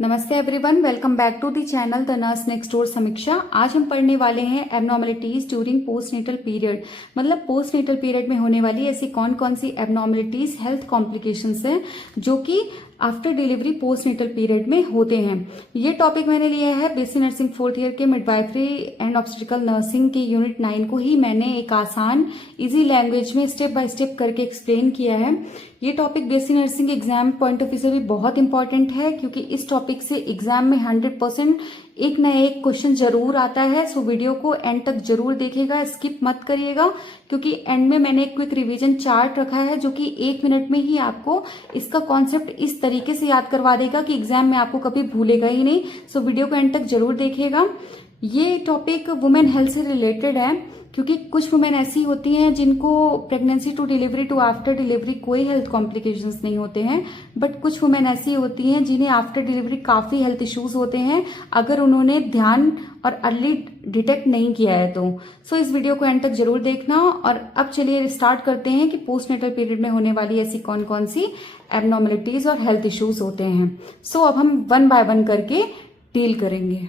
नमस्ते everyone, welcome back to the channel the nurse next door Samiksha. आज हम पढ़ने वाले हैं एबनॉर्मलिटीज ड्यूरिंग पोस्टनेटल पीरियड। मतलब पोस्टनेटल पीरियड में होने वाली ऐसी कौन कौन सी एबनॉर्मलिटीज, हेल्थ कॉम्प्लिकेशंस हैं जो कि आफ्टर डिलीवरी पोस्टनेटल पीरियड में होते हैं। ये टॉपिक मैंने लिया है बीएससी नर्सिंग 4th ईयर के मिडवाइफरी एंड ऑब्स्टेट्रिकल नर्सिंग के यूनिट 9 को ही मैंने एक आसान इजी लैंग्वेज में स्टेप बाय स्टेप करके एक्सप्लेन किया है। ये topic BSc nursing exam point of view से भी बहुत इंपॉर्टेंट है, क्योंकि इस टॉपिक से एग्जाम में 100% एक न एक क्वेश्चन जरूर आता है। सो वीडियो को एंड तक जरूर देखिएगा, स्किप मत करिएगा, क्योंकि एंड में मैंने एक क्विक रिवीजन चार्ट रखा है जो कि 1 मिनट में ही आपको इसका कॉन्सेप्ट इस तरीके से याद करवा देगा कि एग्जाम में आपको कभी भूलेगा ही नहीं। सो वीडियो को एंड तक जरूर देखिएगा। ये टॉपिक वुमेन हेल्थ से रिलेटेड है, क्योंकि कुछ वुमेन ऐसी होती हैं जिनको pregnancy to delivery to after delivery कोई हेल्थ कॉम्प्लिकेशंस नहीं होते हैं, बट कुछ वुमेन ऐसी होती हैं जिन्हें आफ्टर डिलीवरी काफी हेल्थ इश्यूज होते हैं अगर उन्होंने ध्यान और अर्ली डिटेक्ट नहीं किया है तो। सो इस वीडियो को एंड तक जरूर देखना। और अब चलिए स्टार्ट करते हैं कि पोस्टनेटल पीरियड में होने वाली ऐसी कौन कौन सी एबनॉर्मलिटीज और हेल्थ इश्यूज होते हैं। सो अब हम 1 बाय 1 करके डील करेंगे।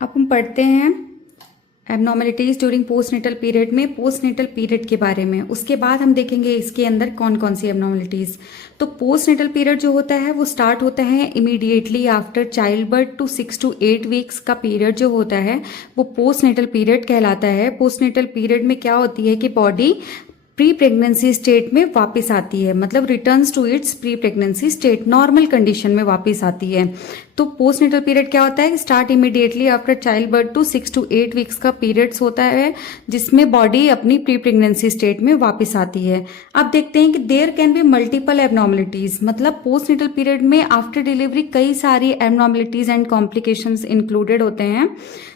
अब हम पढ़ते हैं एबनॉर्मलिटीज ड्यूरिंग पोस्टनेटल पीरियड में पोस्टनेटल पीरियड के बारे में। उसके बाद हम देखेंगे इसके अंदर कौन कौन सी एबनॉर्मलिटीज। तो पोस्टनेटल पीरियड जो होता है वो स्टार्ट होता है immediately after child birth to 6 to 8 weeks का पीरियड जो होता है वो पोस्टनेटल पीरियड कहलाता है। पोस्टनेटल पीरियड में क्या होती है कि बॉडी प्री प्रेगनेंसी स्टेट में वापस आती है, मतलब returns to its pre pregnancy state, normal condition में वापस आती है। तो पोस्टनेटल पीरियड क्या होता है, start immediately after child birth to 6 to 8 weeks का पीरियड्स होता है जिसमें बॉडी अपनी प्री प्रेगनेंसी स्टेट में वापस आती है। अब देखते हैं कि there can be multiple abnormalities, मतलब पोस्टनेटल पीरियड में आफ्टर डिलीवरी कई सारी एबनॉर्मलिटीज एंड कॉम्प्लिकेशंस इंक्लूडेड होते हैं,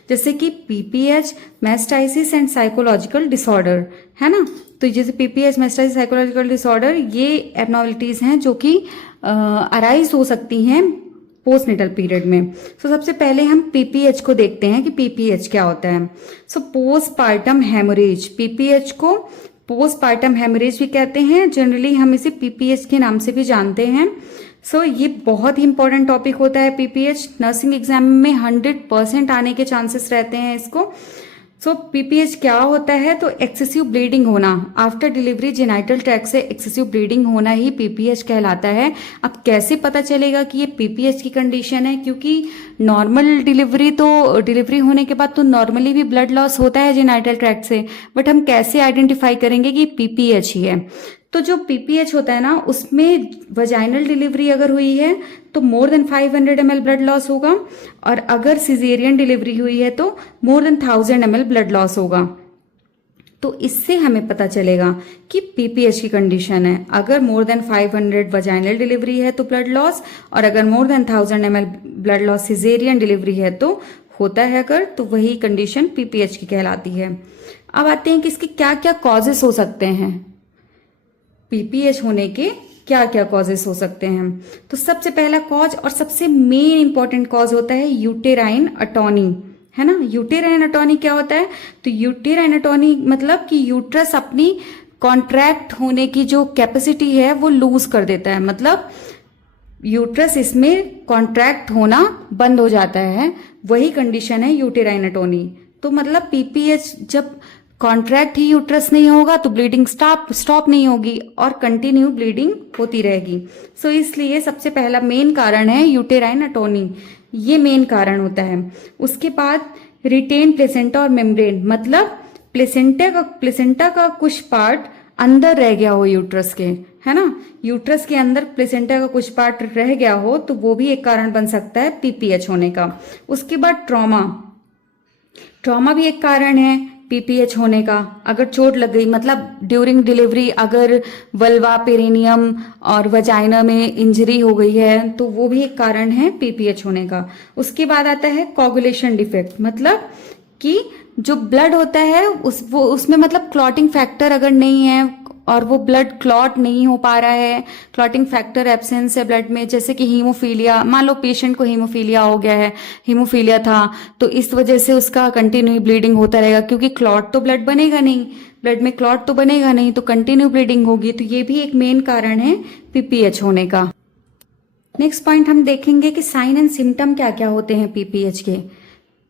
जैसे कि पीपीएच, मैस्टाइसिस एंड साइकोलॉजिकल डिसऑर्डर, है ना। तो जैसे पीपीएच, मैस्टाइसिस, साइकोलॉजिकल डिसऑर्डर ये एबनॉर्मलिटीज हैं जो कि अराइज हो सकती हैं पोस्टनेटल पीरियड में। तो सबसे पहले हम पीपीएच को देखते हैं कि पीपीएच क्या होता है। सो पोस्टपार्टम हेमोरेज, पीपीएच को पोस्टपार्टम हेमोरेज भी कहते हैं, जनरली हम इसे पीपीएच के नाम से भी जानते हैं। सो ये बहुत ही इंपॉर्टेंट टॉपिक होता है पीपीएच, नर्सिंग एग्जाम में 100% आने के चांसेस रहते हैं इसको। सो पीपीएच क्या होता है, तो एक्सेसिव ब्लीडिंग होना आफ्टर डिलीवरी, जेनाइटल ट्रैक्ट से एक्सेसिव ब्लीडिंग होना ही पीपीएच कहलाता है। अब कैसे पता चलेगा कि ये पीपीएच की कंडीशन है, क्योंकि नॉर्मल डिलीवरी होने के बाद तो नॉर्मली भी ब्लड लॉस होता है जेनाइटल ट्रैक्ट से, बट हम कैसे आइडेंटिफाई करेंगे कि पीपीएच ही है। तो जो पीपीएच होता है ना, उसमें वजाइनल डिलीवरी अगर हुई है तो more than 500 ml blood loss होगा, और अगर सिजेरियन डिलीवरी हुई है तो more than 1000 ml blood loss होगा। तो इससे हमें पता चलेगा कि पीपीएच की कंडीशन है। अगर मोर देन 500 वजाइनल डिलीवरी है तो ब्लड लॉस, और अगर more than 1000 ml blood loss caesarean delivery है तो होता है अगर, तो वही कंडीशन पीपीएच की कहलाती है। अब आते हैं कि इसके क्या क्या कॉजेस हो सकते हैं, पीपीएच होने के क्या क्या कॉजेस हो सकते हैं। तो सबसे पहला कॉज और सबसे मेन इंपॉर्टेंट कॉज होता है यूटेराइन अटॉनी, है ना। यूटेराइन अटॉनी क्या होता है, तो यूटेराइन अटॉनी मतलब कि यूट्रस अपनी कॉन्ट्रैक्ट होने की जो कैपेसिटी है वो लूज कर देता है, मतलब यूट्रस इसमें कॉन्ट्रैक्ट होना बंद हो जाता है, वही कंडीशन है यूटेराइन अटॉनी। तो मतलब पीपीएच जब कॉन्ट्रैक्ट ही यूट्रस नहीं होगा तो ब्लीडिंग स्टॉप नहीं होगी और कंटिन्यू ब्लीडिंग होती रहेगी। सो इसलिए सबसे पहला मेन कारण है यूटेराइन अटॉनी, ये मेन कारण होता है। उसके बाद रिटेन प्लेसेंटा और मेम्ब्रेन, मतलब प्लेसेंटा का कुछ पार्ट अंदर रह गया हो यूट्रस के, है ना, यूट्रस के अंदर प्लेसेंटा का कुछ पार्ट रह गया हो तो वो भी एक कारण बन सकता है पीपीएच होने का। उसके बाद ट्रॉमा भी एक कारण है पीपीएच होने का। अगर चोट लग गई, मतलब ड्यूरिंग डिलीवरी अगर वल्वा, पेरिनियम और वजाइना में इंजरी हो गई है तो वो भी एक कारण है पीपीएच होने का। उसके बाद आता है कोगुलेशन डिफेक्ट, मतलब कि जो ब्लड होता है उसमें मतलब क्लॉटिंग फैक्टर अगर नहीं है और वो ब्लड क्लॉट नहीं हो पा रहा है, क्लॉटिंग फैक्टर एब्सेंस है ब्लड में, जैसे कि हीमोफीलिया, मान लो पेशेंट को हीमोफीलिया हो गया है, हीमोफीलिया था, तो इस वजह से उसका कंटिन्यू ब्लीडिंग होता रहेगा, क्योंकि क्लॉट तो ब्लड बनेगा नहीं, ब्लड में क्लॉट तो बनेगा नहीं, तो कंटिन्यू ब्लीडिंग होगी। तो ये भी एक मेन कारण है पीपीएच होने का। नेक्स्ट पॉइंट हम देखेंगे कि साइन एंड सिम्टम क्या क्या होते हैं पीपीएच के,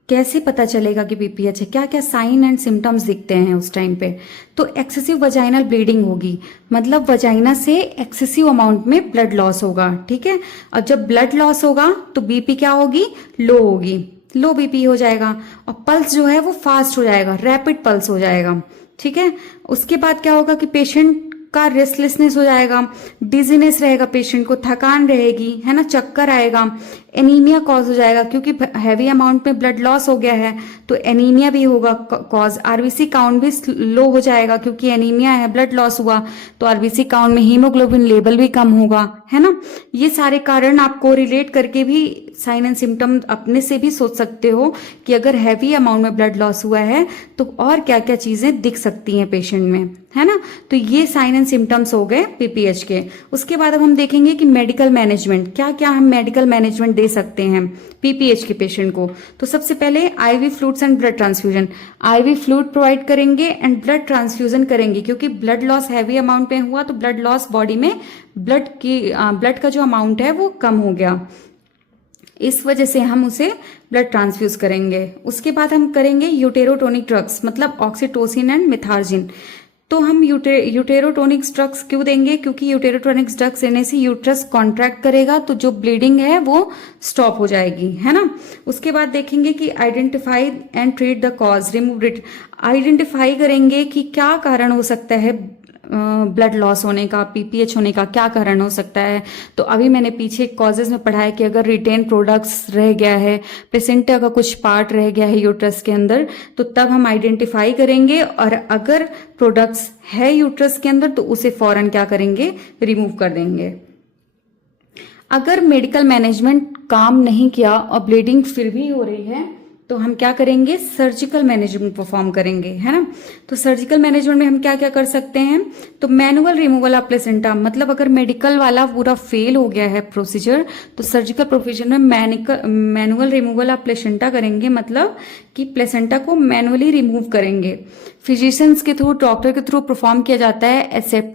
कैसे पता चलेगा कि पीपीएच है, क्या क्या साइन एंड सिम्टम्स दिखते हैं उस टाइम पे। तो एक्सेसिव वजाइनल ब्लीडिंग होगी, मतलब वजाइना से एक्सेसिव अमाउंट में ब्लड लॉस होगा, ठीक है। और जब ब्लड लॉस होगा तो बीपी क्या होगी, लो होगी, लो बीपी हो जाएगा, और पल्स जो है वो फास्ट हो जाएगा, रैपिड पल्स हो जाएगा, ठीक है। उसके बाद क्या होगा कि पेशेंट का रेस्टलेसनेस हो जाएगा, डिजीनेस रहेगा, पेशेंट को थकान रहेगी, है ना, चक्कर आएगा, एनीमिया कॉज हो जाएगा, क्योंकि हैवी अमाउंट में ब्लड लॉस हो गया है तो एनीमिया भी होगा कॉज। आरबीसी काउंट भी लो हो जाएगा, क्योंकि एनीमिया है, ब्लड लॉस हुआ तो आरबीसी काउंट में हीमोग्लोबिन लेवल भी कम होगा, है ना। ये सारे कारण आप कोरिलेट करके भी साइन एंड सिम्टम अपने से भी सोच सकते हो कि अगर हैवी अमाउंट में ब्लड लॉस हुआ है तो और क्या क्या चीजें दिख सकती हैं पेशेंट में, है ना। तो ये साइन एंड सिम्टम्स हो गए पीपीएच के। उसके बाद अब हम देखेंगे कि मेडिकल मैनेजमेंट, क्या क्या हम मेडिकल मैनेजमेंट दे सकते हैं पीपीएच के पेशेंट को। तो सबसे पहले ivy fluids and blood transfusion, IV fluid provide करेंगे एंड ब्लड ट्रांसफ्यूजन करेंगे, क्योंकि ब्लड लॉस हैवी अमाउंट में हुआ तो ब्लड लॉस बॉडी में ब्लड का जो अमाउंट है वो कम हो गया, इस वजह से हम उसे ब्लड ट्रांसफ्यूज करेंगे। उसके बाद हम करेंगे यूटेरोटोनिक ड्रग्स, मतलब ऑक्सीटोसिन एंड मिथार्जिन। तो हम यूटेरोटोनिक ड्रग्स क्यों देंगे, क्योंकि यूटेरोटोनिक ड्रग्स देने से यूट्रस कॉन्ट्रैक्ट करेगा तो जो ब्लीडिंग है वो स्टॉप हो जाएगी, है ना। उसके बाद देखेंगे कि identify and treat the cause, remove it, identify करेंगे कि क्या कारण हो सकता है ब्लड लॉस होने का, पीपीएच होने का क्या कारण हो सकता है। तो अभी मैंने पीछे कॉजेज में पढ़ा है कि अगर रिटेन प्रोडक्ट्स रह गया है, प्लेसेंटा का कुछ पार्ट रह गया है यूट्रस के अंदर, तो तब हम आइडेंटिफाई करेंगे, और अगर प्रोडक्ट्स है यूट्रस के अंदर तो उसे फौरन क्या करेंगे, रिमूव कर देंगे। अगर मेडिकल मैनेजमेंट काम नहीं किया और ब्लीडिंग फिर भी हो रही है तो हम क्या करेंगे, सर्जिकल मैनेजमेंट परफॉर्म करेंगे, है ना। तो सर्जिकल मैनेजमेंट में हम क्या क्या कर सकते हैं, तो मैनुअल रिमूवल ऑफ प्लेसेंटा, मतलब अगर मेडिकल वाला पूरा फेल हो गया है प्रोसीजर तो सर्जिकल प्रोसीजर में मैनुअल रिमूवल ऑफ प्लेसेंटा करेंगे, मतलब कि प्लेसेंटा को मैनुअली रिमूव करेंगे। फिजिशियंस के थ्रू, डॉक्टर के थ्रू परफॉर्म किया जाता है,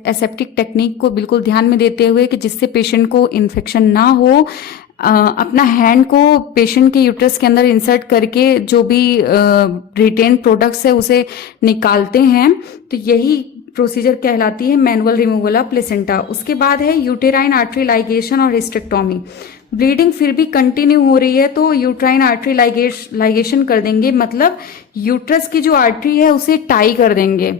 एसेप्टिक टेक्निक को बिल्कुल ध्यान में देते हुए कि जिससे पेशेंट को इन्फेक्शन ना हो। अपना हैंड को पेशेंट के यूट्रस के अंदर इंसर्ट करके जो भी रिटेन प्रोडक्ट्स है उसे निकालते हैं, तो यही प्रोसीजर कहलाती है मैनुअल रिमूवल ऑफ प्लेसेंटा। उसके बाद है यूटेराइन आर्टरी लाइगेशन और हिस्टेक्टोमी। ब्लीडिंग फिर भी कंटिन्यू हो रही है तो यूट्राइन आर्टरी लाइगेशन कर देंगे, मतलब यूट्रस की जो आर्टरी है उसे टाई कर देंगे,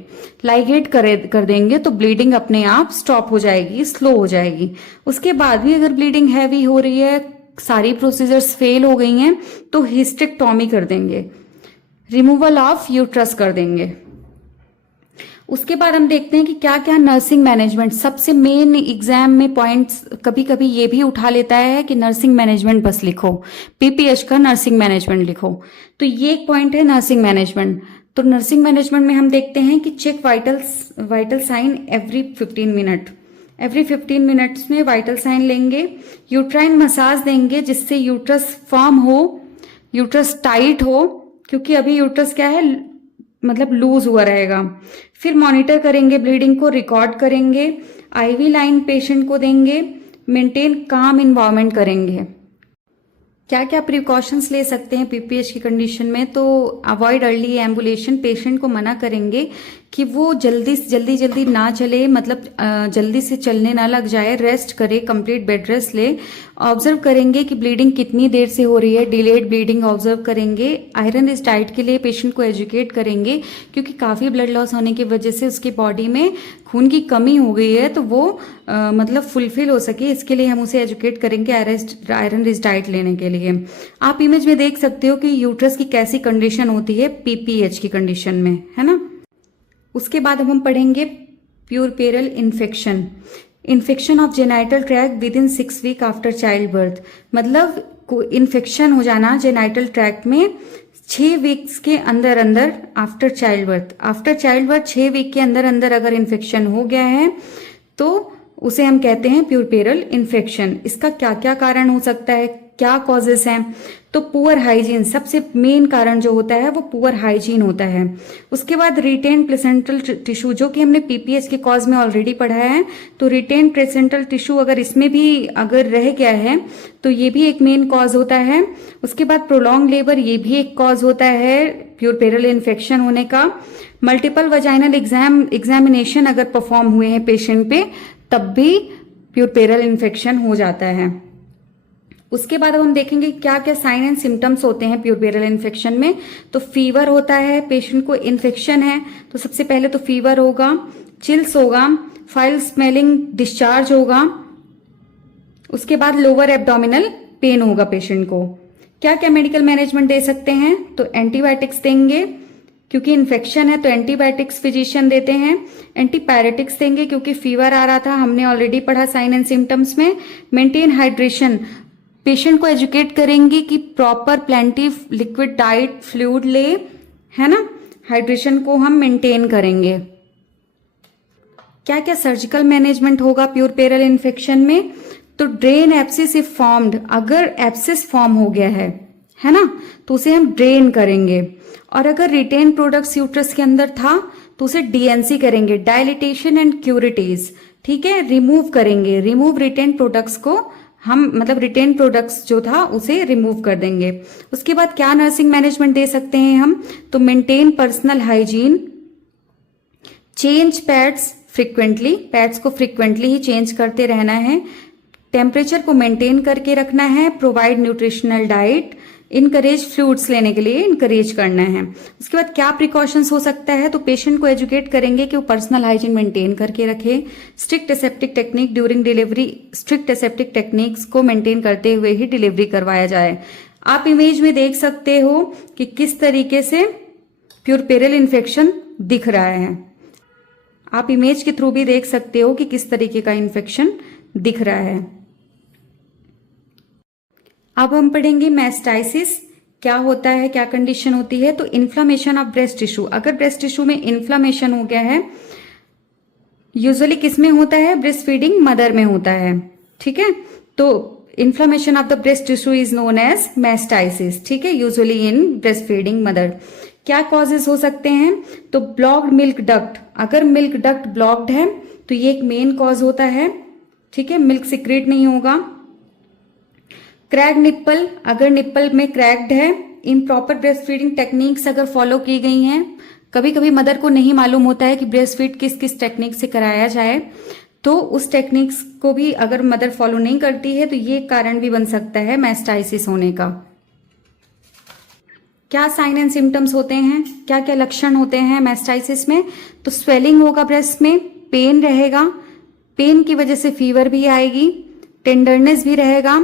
लाइगेट कर देंगे, तो ब्लीडिंग अपने आप स्टॉप हो जाएगी, स्लो हो जाएगी। उसके बाद भी अगर ब्लीडिंग हैवी हो रही है, सारी प्रोसीजर्स फेल हो गई हैं, तो हिस्टेक्टोमी कर देंगे, रिमूवल ऑफ यूट्रस कर देंगे। उसके बाद हम देखते हैं कि क्या क्या नर्सिंग मैनेजमेंट, सबसे मेन एग्जाम में पॉइंट्स कभी कभी ये भी उठा लेता है कि नर्सिंग मैनेजमेंट बस लिखो, पीपीएच का नर्सिंग मैनेजमेंट लिखो, तो ये एक पॉइंट है नर्सिंग मैनेजमेंट। तो नर्सिंग मैनेजमेंट में हम देखते हैं कि check vital sign every 15 minute, every 15 minutes में वाइटल साइन लेंगे, यूट्राइन मसाज देंगे जिससे यूट्रस फर्म हो, यूट्रस टाइट हो, क्योंकि अभी यूट्रस क्या है, मतलब लूज हुआ रहेगा। फिर मॉनिटर करेंगे, ब्लीडिंग को रिकॉर्ड करेंगे, आईवी लाइन पेशेंट को देंगे, मेंटेन काम इन्वायरमेंट करेंगे। क्या क्या प्रिकॉशंस ले सकते हैं पीपीएच की कंडीशन में, तो अवॉइड अर्ली एम्बुलेशन, पेशेंट को मना करेंगे कि वो जल्दी ना चले, मतलब जल्दी से चलने ना लग जाए, रेस्ट करे, कंप्लीट बेड रेस्ट ले। ऑब्जर्व करेंगे कि ब्लीडिंग कितनी देर से हो रही है, डिलेड ब्लीडिंग ऑब्जर्व करेंगे। आयरन रिच डाइट के लिए पेशेंट को एजुकेट करेंगे, क्योंकि काफ़ी ब्लड लॉस होने की वजह से उसकी बॉडी में खून की कमी हो गई है, तो वो मतलब फुलफिल हो सके, इसके लिए हम उसे एजुकेट करेंगे आयरन रिच डाइट लेने के लिए। आप इमेज में देख सकते हो कि यूट्रस की कैसी कंडीशन होती है पीपीएच की कंडीशन में, है ना। उसके बाद हम पढ़ेंगे puerperal infection, infection of genital tract within 6 week after child birth, मतलब इन्फेक्शन हो जाना जेनाइटल ट्रैक्ट में 6 वीक्स के अंदर अंदर आफ्टर चाइल्ड बर्थ 6 वीक के अंदर अंदर अगर इन्फेक्शन हो गया है तो उसे हम कहते हैं प्यूरपेरल इन्फेक्शन। इसका क्या क्या कारण हो सकता है, क्या कॉजेस हैं? तो पुअर हाइजीन, सबसे मेन कारण जो होता है वो पुअर हाइजीन होता है। उसके बाद रिटेन प्लेसेंटल टिश्यू, जो कि हमने पीपीएच के कॉज में ऑलरेडी पढ़ा है। तो रिटेन प्लेसेंटल टिश्यू अगर इसमें भी अगर रह गया है तो ये भी एक मेन कॉज होता है। उसके बाद प्रोलॉन्ग लेबर, ये भी एक कॉज होता है प्यूरपेरल इन्फेक्शन होने का। मल्टीपल वजाइनल एग्जामिनेशन अगर परफॉर्म हुए हैं पेशेंट पे तब भी प्यूरपेरल इन्फेक्शन हो जाता है। उसके बाद अब हम देखेंगे क्या क्या साइन एंड सिम्टम्स होते हैं प्यूरपेरल इन्फेक्शन में। तो फीवर होता है, पेशेंट को इन्फेक्शन है तो सबसे पहले तो फीवर होगा, चिल्स होगा, फाइल स्मेलिंग डिस्चार्ज होगा। उसके बाद लोअर एब्डोमिनल पेन होगा पेशेंट को। क्या क्या मेडिकल मैनेजमेंट दे सकते हैं? तो एंटीबायोटिक्स देंगे, क्योंकि इन्फेक्शन है तो एंटीबायोटिक्स फिजिशियन देते हैं। एंटीपायरेटिक्स देंगे क्योंकि फीवर आ रहा था, हमने ऑलरेडी पढ़ा साइन एंड सिम्टम्स में। मेंटेन हाइड्रेशन, पेशेंट को एजुकेट करेंगे कि proper plaintiff liquid diet fluid ले, है ना। हाइड्रेशन को हम मेंटेन करेंगे। क्या क्या सर्जिकल मैनेजमेंट होगा प्यूरपेरल इन्फेक्शन में? तो ड्रेन एब्सिस इफ फॉर्म्ड, अगर एब्सिस फॉर्म हो गया है ना, तो उसे हम ड्रेन करेंगे। और अगर रिटेन प्रोडक्ट्स यूट्रस के अंदर था तो उसे डीएनसी करेंगे, डायलिटेशन एंड क्यूरिटीज, ठीक है, रिमूव करेंगे। रिमूव रिटेन प्रोडक्ट्स को हम, मतलब रिटेन प्रोडक्ट्स जो था उसे रिमूव कर देंगे। उसके बाद क्या नर्सिंग मैनेजमेंट दे सकते हैं हम? तो maintain personal hygiene, change pads frequently, pads को फ्रीक्वेंटली ही चेंज करते रहना है। टेम्परेचर को मेंटेन करके रखना है। Provide nutritional diet, encourage fluids लेने के लिए इनकरेज करना है। उसके बाद क्या प्रिकॉशंस हो सकता है? तो पेशेंट को एजुकेट करेंगे कि वो पर्सनल हाइजीन मेंटेन करके रखे। Strict aseptic technique during delivery, strict aseptic techniques को मेंटेन करते हुए ही डिलीवरी करवाया जाए। आप इमेज में देख सकते हो कि किस तरीके से प्यूरपेरल इन्फेक्शन दिख रहा है। आप इमेज के थ्रू भी देख सकते हो कि किस तरीके का इन्फेक्शन दिख रहा है। अब हम पढ़ेंगे मैस्टाइसिस क्या होता है, क्या कंडीशन होती है। तो इन्फ्लामेशन ऑफ ब्रेस्ट टिश्यू, अगर ब्रेस्ट टिश्यू में इन्फ्लामेशन हो गया है, यूजुअली किस में होता है? ब्रेस्ट फीडिंग मदर में होता है, ठीक है। तो inflammation of the breast tissue is known as mastitis, ठीक है, usually in breast feeding mother. क्या कॉजेस हो सकते हैं? तो ब्लॉक्ड मिल्क डक्ट, अगर मिल्क डक्ट ब्लॉक्ड है तो ये एक मेन कॉज होता है, ठीक है, मिल्क सिक्रेट नहीं होगा। क्रैक निप्पल, अगर निप्पल में क्रैक्ड है। इम्प्रॉपर ब्रेस्ट फीडिंग टेक्निक्स अगर फॉलो की गई हैं, कभी कभी मदर को नहीं मालूम होता है कि ब्रेस्ट फीड किस किस टेक्निक से कराया जाए, तो उस टेक्निक्स को भी अगर मदर फॉलो नहीं करती है तो ये कारण भी बन सकता है मैस्टाइसिस होने का। क्या साइन एंड सिम्टम्स होते हैं, क्या क्या लक्षण होते हैं मैस्टाइसिस में? तो स्वेलिंग होगा ब्रेस्ट में, पेन रहेगा, पेन की वजह से फीवर भी आएगी, टेंडरनेस भी रहेगा,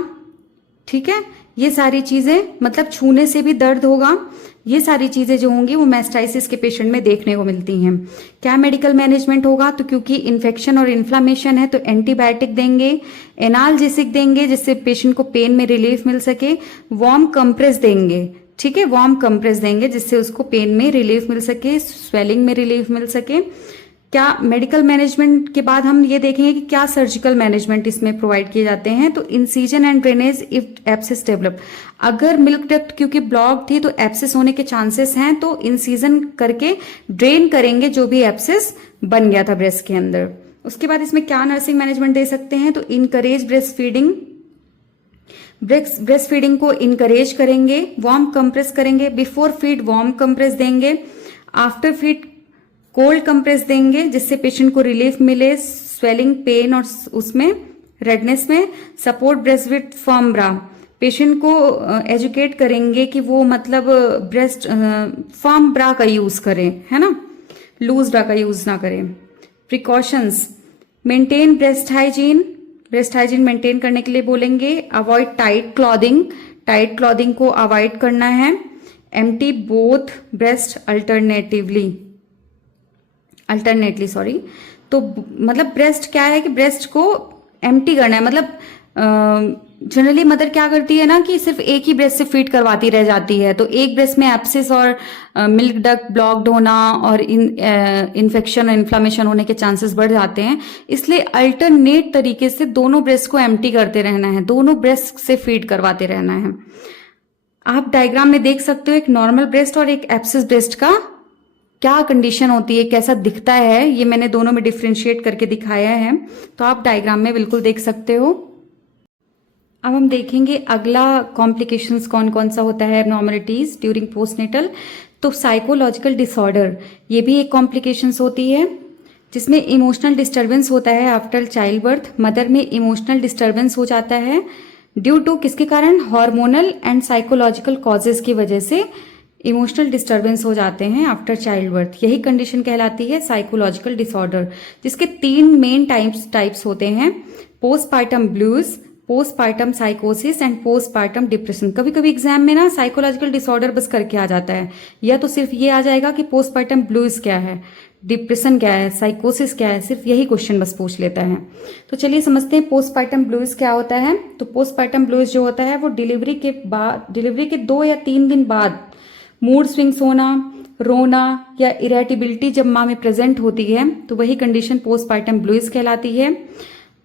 ठीक है। ये सारी चीजें, मतलब छूने से भी दर्द होगा, ये सारी चीजें जो होंगी वो मैस्टाइसिस के पेशेंट में देखने को मिलती हैं। क्या मेडिकल मैनेजमेंट होगा? तो क्योंकि इन्फेक्शन और इन्फ्लामेशन है तो एंटीबायोटिक देंगे, एनाल्जेसिक देंगे जिससे पेशेंट को पेन में रिलीफ मिल सके, वार्म कंप्रेस देंगे, ठीक है, वार्म कंप्रेस देंगे जिससे उसको पेन में रिलीफ मिल सके, स्वेलिंग में रिलीफ मिल सके। क्या मेडिकल मैनेजमेंट के बाद हम ये देखेंगे कि क्या सर्जिकल मैनेजमेंट इसमें प्रोवाइड किए जाते हैं। तो incision and drainage if abscess develop, अगर मिल्क डक्ट क्योंकि ब्लॉक थी तो एब्सिस होने के चांसेस हैं, तो इंसीजन करके ड्रेन करेंगे जो भी एब्सिस बन गया था ब्रेस्ट के अंदर। उसके बाद इसमें क्या नर्सिंग मैनेजमेंट दे सकते हैं? तो encourage breast feeding, breast feeding को इनकरेज करेंगे, वार्म कंप्रेस करेंगे, बिफोर फीड वार्म कंप्रेस देंगे, आफ्टर फीड कोल्ड कंप्रेस देंगे जिससे पेशेंट को रिलीफ मिले स्वेलिंग, पेन और उसमें रेडनेस में। Support breast with firm bra, patient को एजुकेट करेंगे कि वो मतलब ब्रेस्ट फर्म ब्रा का यूज करें, है ना, लूज ब्रा का यूज ना करें। Precautions, maintain breast hygiene, breast hygiene maintain करने के लिए बोलेंगे। Avoid tight clothing, tight clothing को अवॉइड करना है। एम्प्टी बोथ ब्रेस्ट अल्टरनेटली, तो मतलब ब्रेस्ट क्या है कि ब्रेस्ट को एम्प्टी करना है, मतलब जनरली मदर क्या करती है ना कि सिर्फ एक ही ब्रेस्ट से फीड करवाती रह जाती है, तो एक ब्रेस्ट में एब्सिस और मिल्क डक्ट ब्लॉक्ड होना और इन्फेक्शन और इन्फ्लामेशन होने के चांसेस बढ़ जाते हैं। इसलिए अल्टरनेट तरीके से दोनों ब्रेस्ट को एम्प्टी करते रहना है, दोनों ब्रेस्ट से फीड करवाते रहना है। आप डायग्राम में देख सकते हो एक नॉर्मल ब्रेस्ट और एक एब्सिस ब्रेस्ट का क्या कंडीशन होती है, कैसा दिखता है, ये मैंने दोनों में डिफ्रेंशिएट करके दिखाया है, तो आप डायग्राम में बिल्कुल देख सकते हो। अब हम देखेंगे अगला कॉम्प्लिकेशंस कौन कौन सा होता है एबनॉर्मलिटीज ड्यूरिंग पोस्टनेटल। तो साइकोलॉजिकल डिसऑर्डर, ये भी एक कॉम्प्लिकेशंस होती है जिसमें इमोशनल डिस्टर्बेंस होता है आफ्टर चाइल्ड बर्थ। मदर में इमोशनल डिस्टर्बेंस हो जाता है ड्यू टू किसके कारण, हार्मोनल एंड साइकोलॉजिकल कॉजेज की वजह से इमोशनल डिस्टर्बेंस हो जाते हैं आफ्टर चाइल्ड बर्थ। यही कंडीशन कहलाती है साइकोलॉजिकल डिसऑर्डर, जिसके 3 मेन टाइप्स होते हैं, पोस्टपार्टम ब्लूज, पोस्टपार्टम साइकोसिस एंड पोस्टपार्टम डिप्रेशन। कभी कभी एग्जाम में ना साइकोलॉजिकल डिसऑर्डर बस करके आ जाता है, या तो सिर्फ ये आ जाएगा कि पोस्टपार्टम ब्लूज क्या है, डिप्रेशन क्या है, साइकोसिस क्या है, सिर्फ यही क्वेश्चन बस पूछ लेता है। तो चलिए समझते हैं पोस्टपार्टम ब्लूज क्या होता है। तो पोस्टपार्टम ब्लूज जो होता है वो डिलीवरी के 2 या 3 दिन बाद मूड स्विंग्स होना, रोना या इरेटिबिलिटी जब माँ में प्रेजेंट होती है, तो वही कंडीशन पोस्टपार्टम ब्लूज कहलाती है।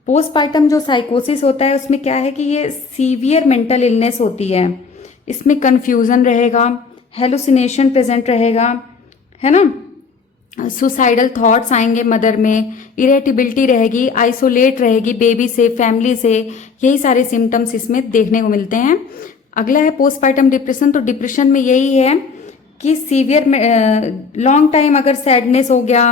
पोस्टपार्टम जो साइकोसिस होता है उसमें क्या है कि ये सीवियर मेंटल इलनेस होती है, इसमें कंफ्यूजन रहेगा, हेलुसिनेशन प्रेजेंट रहेगा, है ना, सुसाइडल थॉट्स आएंगे मदर में, इरेटिबिलिटी रहेगी, आइसोलेट रहेगी बेबी से, फैमिली से, यही सारे सिम्टम्स इसमें देखने को मिलते हैं। अगला है पोस्टपार्टम डिप्रेशन। तो डिप्रेशन में यही है कि सीवियर लॉन्ग टाइम अगर सैडनेस हो गया,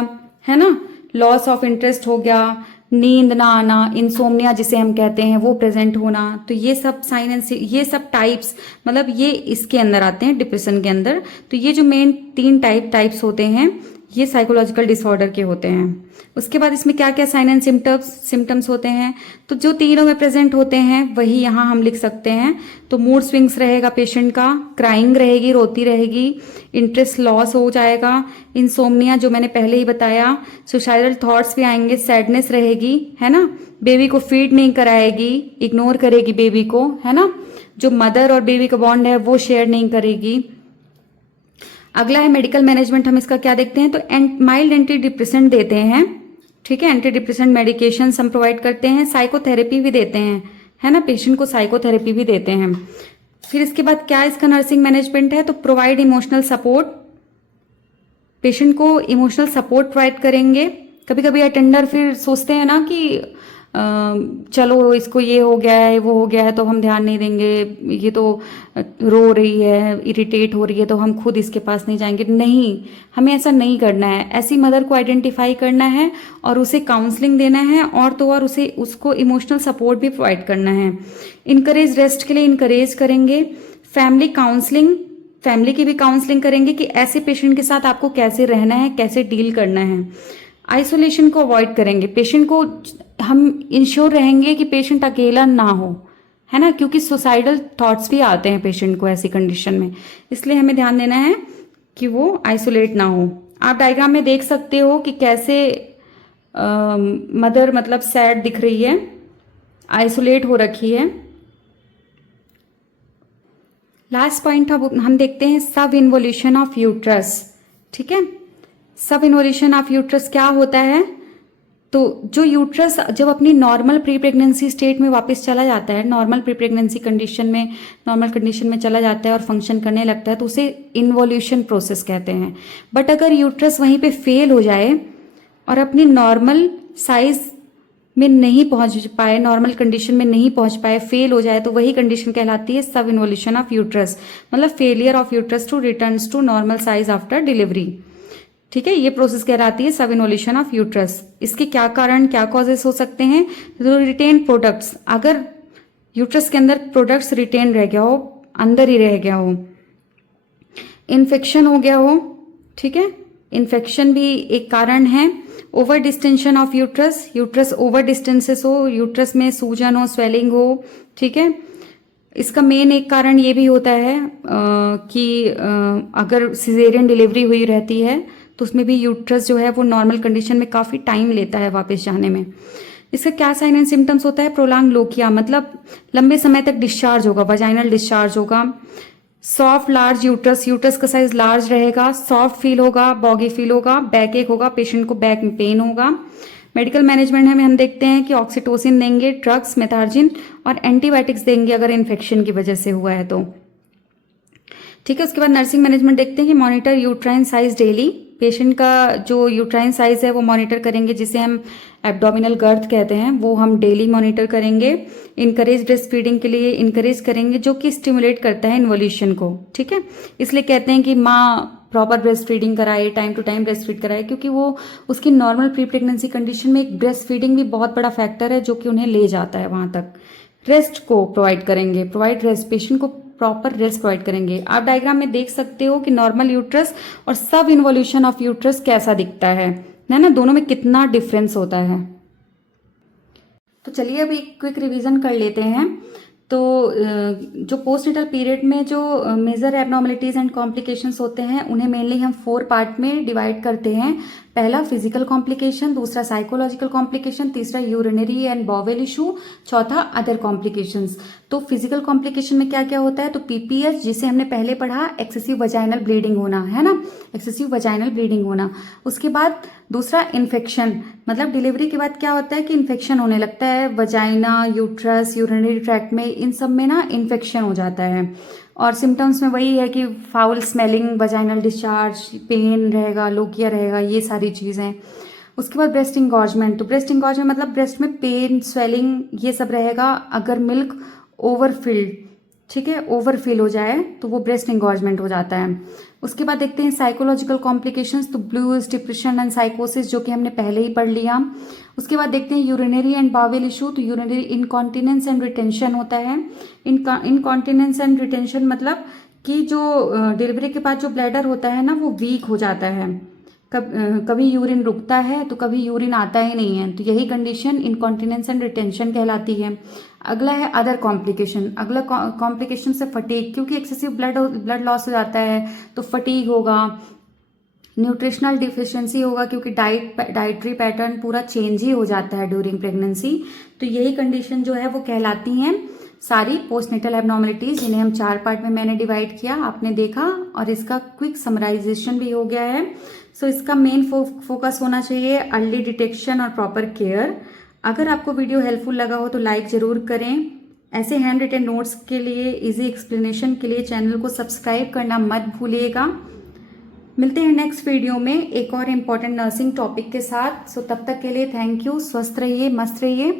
है ना, लॉस ऑफ इंटरेस्ट हो गया, नींद ना आना, इंसोम्निया जिसे हम कहते हैं वो प्रेजेंट होना, तो ये सब साइन एंड ये सब टाइप्स मतलब ये इसके अंदर आते हैं डिप्रेशन के अंदर। तो ये जो मेन 3 टाइप्स होते हैं ये साइकोलॉजिकल डिसऑर्डर के होते हैं। उसके बाद इसमें क्या क्या साइन एंड सिम्टम्स होते हैं, तो जो तीनों में प्रेजेंट होते हैं वही यहाँ हम लिख सकते हैं। तो मूड स्विंग्स रहेगा पेशेंट का, क्राइंग रहेगी, रोती रहेगी, इंटरेस्ट लॉस हो जाएगा, इंसोम्निया जो मैंने पहले ही बताया, सुसाइडल थॉट्स भी आएंगे, सैडनेस रहेगी, है ना, बेबी को फीड नहीं कराएगी, इग्नोर करेगी बेबी को, है ना, जो मदर और बेबी का बॉन्ड है वो शेयर नहीं करेगी। अगला है मेडिकल मैनेजमेंट। हम इसका क्या देखते हैं, तो माइल्ड एंटी डिप्रेसेंट देते हैं, ठीक है, एंटी डिप्रेसेंट मेडिकेशन हम प्रोवाइड करते हैं, साइकोथेरेपी भी देते हैं, है ना, पेशेंट को साइकोथेरेपी भी देते हैं। फिर इसके बाद क्या इसका नर्सिंग मैनेजमेंट है, तो प्रोवाइड इमोशनल सपोर्ट, पेशेंट को इमोशनल सपोर्ट प्रोवाइड करेंगे। कभी कभी अटेंडर फिर सोचते हैं ना कि चलो इसको ये हो गया है वो हो गया है तो हम ध्यान नहीं देंगे, ये तो रो रही है, इरिटेट हो रही है तो हम खुद इसके पास नहीं जाएंगे। नहीं, हमें ऐसा नहीं करना है। ऐसी मदर को आइडेंटिफाई करना है और उसे काउंसलिंग देना है, और तो और उसको इमोशनल सपोर्ट भी प्रोवाइड करना है। इनकरेज रेस्ट के लिए इनकरेज करेंगे। फैमिली काउंसलिंग, फैमिली की भी काउंसलिंग करेंगे कि ऐसे पेशेंट के साथ आपको कैसे रहना है, कैसे डील करना है। आइसोलेशन को अवॉइड करेंगे, पेशेंट को हम इंश्योर रहेंगे कि पेशेंट अकेला ना हो, है ना, क्योंकि सुसाइडल थॉट्स भी आते हैं पेशेंट को ऐसी कंडीशन में, इसलिए हमें ध्यान देना है कि वो आइसोलेट ना हो। आप डायग्राम में देख सकते हो कि कैसे मदर मतलब सैड दिख रही है, आइसोलेट हो रखी है। लास्ट पॉइंट अब हम देखते हैं सब इन्वोल्यूशन ऑफ यूट्रस, ठीक है। सब इन्वोल्यूशन ऑफ यूट्रस क्या होता है, तो जो यूट्रस जब अपनी नॉर्मल प्री प्रेगनेंसी स्टेट में वापस चला जाता है, नॉर्मल प्री प्रेगनेंसी कंडीशन में, नॉर्मल कंडीशन में चला जाता है और फंक्शन करने लगता है, तो उसे इन्वोल्यूशन प्रोसेस कहते हैं। बट अगर यूट्रस वहीं पे फेल हो जाए और अपनी नॉर्मल साइज में नहीं पहुंच पाए, नॉर्मल कंडीशन में नहीं पहुंच पाए, फेल हो जाए, तो वही कंडीशन कहलाती है सब इन्वोल्यूशन ऑफ यूट्रस, मतलब failure of uterus to returns to normal size after delivery, ठीक है। ये प्रोसेस कहलाती है सब इन्वोल्यूशन ऑफ यूट्रस। इसके क्या कारण, क्या कॉजेस हो सकते हैं, तो रिटेन प्रोडक्ट्स, अगर यूट्रस के अंदर प्रोडक्ट्स रिटेन रह गया हो, अंदर ही रह गया हो, इन्फेक्शन हो गया हो, ठीक है, इन्फेक्शन भी एक कारण है। Over distension of uterus, uterus over distances हो, यूट्रस में सूजन हो, स्वेलिंग हो, ठीक है। इसका मेन एक कारण ये भी होता है कि अगर सिजेरियन डिलीवरी हुई रहती है तो उसमें भी यूट्रस जो है वो नॉर्मल कंडीशन में काफ़ी टाइम लेता है वापस जाने में। इसका क्या साइन एंड सिम्टम्स होता है? प्रोलॉन्ग लोकिया, मतलब लंबे समय तक डिस्चार्ज होगा, वजाइनल डिस्चार्ज होगा। सॉफ्ट लार्ज यूट्रस, यूट्रस का साइज लार्ज रहेगा, सॉफ्ट फील होगा, बॉगी फील होगा, बैक एक होगा, पेशेंट को बैक में पेन होगा। मेडिकल मैनेजमेंट में हम देखते हैं कि ऑक्सीटोसिन देंगे, ड्रग्स, मेथार्जिन और एंटीबायोटिक्स देंगे अगर इन्फेक्शन की वजह से हुआ है तो। ठीक है, उसके बाद नर्सिंग मैनेजमेंट देखते हैं कि monitor uterine size daily, patient का जो यूट्राइन साइज है वो मॉनिटर करेंगे, जिसे हम एब्डोमिनल गर्थ कहते हैं, वो हम डेली मॉनिटर करेंगे। इनकरेज ब्रेस्ट फीडिंग के लिए इनकरेज करेंगे, जो कि स्टिमुलेट करता है इन्वोल्यूशन को। ठीक है, इसलिए कहते हैं कि माँ प्रॉपर ब्रेस्ट फीडिंग कराए, time to time breast feed कराए, क्योंकि वो उसकी नॉर्मल प्री प्रेगनेंसी कंडीशन में एक ब्रेस्ट फीडिंग भी बहुत बड़ा फैक्टर है जो कि उन्हें ले जाता है वहां तक। रेस्ट को प्रोवाइड करेंगे, प्रोवाइड रेस्ट, पेशेंट को प्रॉपर रेस्ट प्रोवाइड करेंगे। आप डायग्राम में देख सकते हो कि नॉर्मल यूट्रस और सब इन्वोल्यूशन ऑफ यूट्रस कैसा दिखता है ना, दोनों में कितना डिफरेंस होता है। तो चलिए अभी क्विक रिवीजन कर लेते हैं। तो जो पोस्टनेटल पीरियड में जो मेजर एबनॉर्मलिटीज एंड कॉम्प्लिकेशंस होते हैं उन्हें मेनली हम 4 पार्ट में डिवाइड करते हैं। पहला फिजिकल कॉम्प्लिकेशन, दूसरा साइकोलॉजिकल कॉम्प्लिकेशन, तीसरा यूरिनरी एंड बॉवेल इशू, चौथा अदर कॉम्प्लिकेशंस। तो फिजिकल कॉम्प्लिकेशन में क्या क्या होता है? तो पीपीएच, जिसे हमने पहले पढ़ा, एक्सेसिव वजाइनल ब्लीडिंग होना, है ना, एक्सेसिव वजाइनल ब्लीडिंग होना। उसके बाद दूसरा इन्फेक्शन, मतलब डिलीवरी के बाद क्या होता है कि इन्फेक्शन होने लगता है वजाइना, यूट्रस, यूरिनरी ट्रैक्ट में, इन सब में ना इन्फेक्शन हो जाता है। और सिम्टम्स में वही है कि foul smelling, vaginal discharge, pain रहेगा, लोकिया रहेगा, ये सारी चीज़ें। उसके बाद ब्रेस्ट इंगॉर्जमेंट, तो ब्रेस्ट इंगॉर्जमेंट मतलब ब्रेस्ट में पेन, स्वेलिंग, ये सब रहेगा अगर मिल्क ओवरफिल्ड, ठीक है, ओवरफिल हो जाए तो वो ब्रेस्ट इंगॉर्जमेंट हो जाता है। उसके बाद देखते हैं साइकोलॉजिकल कॉम्प्लिकेशंस, तो ब्लूज, डिप्रेशन एंड साइकोसिस, जो कि हमने पहले ही पढ़ लिया। उसके बाद देखते हैं यूरिनरी एंड बावेल इशू, तो यूरिनरी इनकॉन्टिनेंस एंड रिटेंशन होता है। इनकॉन्टिनेंस एंड रिटेंशन मतलब कि जो डिलीवरी के बाद जो ब्लैडर होता है ना वो वीक हो जाता है, कभी यूरिन रुकता है तो कभी यूरिन आता ही नहीं है, तो यही कंडीशन इनकॉन्टिनेंस एंड रिटेंशन कहलाती है। अगला है अदर कॉम्प्लिकेशन, अगला कॉम्प्लिकेशन से फटीग, क्योंकि एक्सेसिव ब्लड लॉस हो जाता है तो फटीग होगा, न्यूट्रिशनल डिफिशिएंसी होगा, क्योंकि डाइटरी पैटर्न पूरा चेंज ही हो जाता है ड्यूरिंग प्रेगनेंसी। तो यही कंडीशन जो है वो कहलाती हैं सारी पोस्टनेटल एबनॉर्मलिटीज, जिन्हें हम 4 पार्ट में मैंने डिवाइड किया, आपने देखा, और इसका क्विक समराइजेशन भी हो गया है। सो इसका मेन फोकस होना चाहिए अर्ली डिटेक्शन और प्रॉपर केयर। अगर आपको वीडियो हेल्पफुल लगा हो तो लाइक जरूर करें। ऐसे हैंड रिटन नोट्स के लिए, इजी एक्सप्लेनेशन के लिए चैनल को सब्सक्राइब करना मत भूलिएगा। मिलते हैं नेक्स्ट वीडियो में एक और इम्पोर्टेंट नर्सिंग टॉपिक के साथ। सो तब तक के लिए थैंक यू, स्वस्थ रहिए, मस्त रहिए।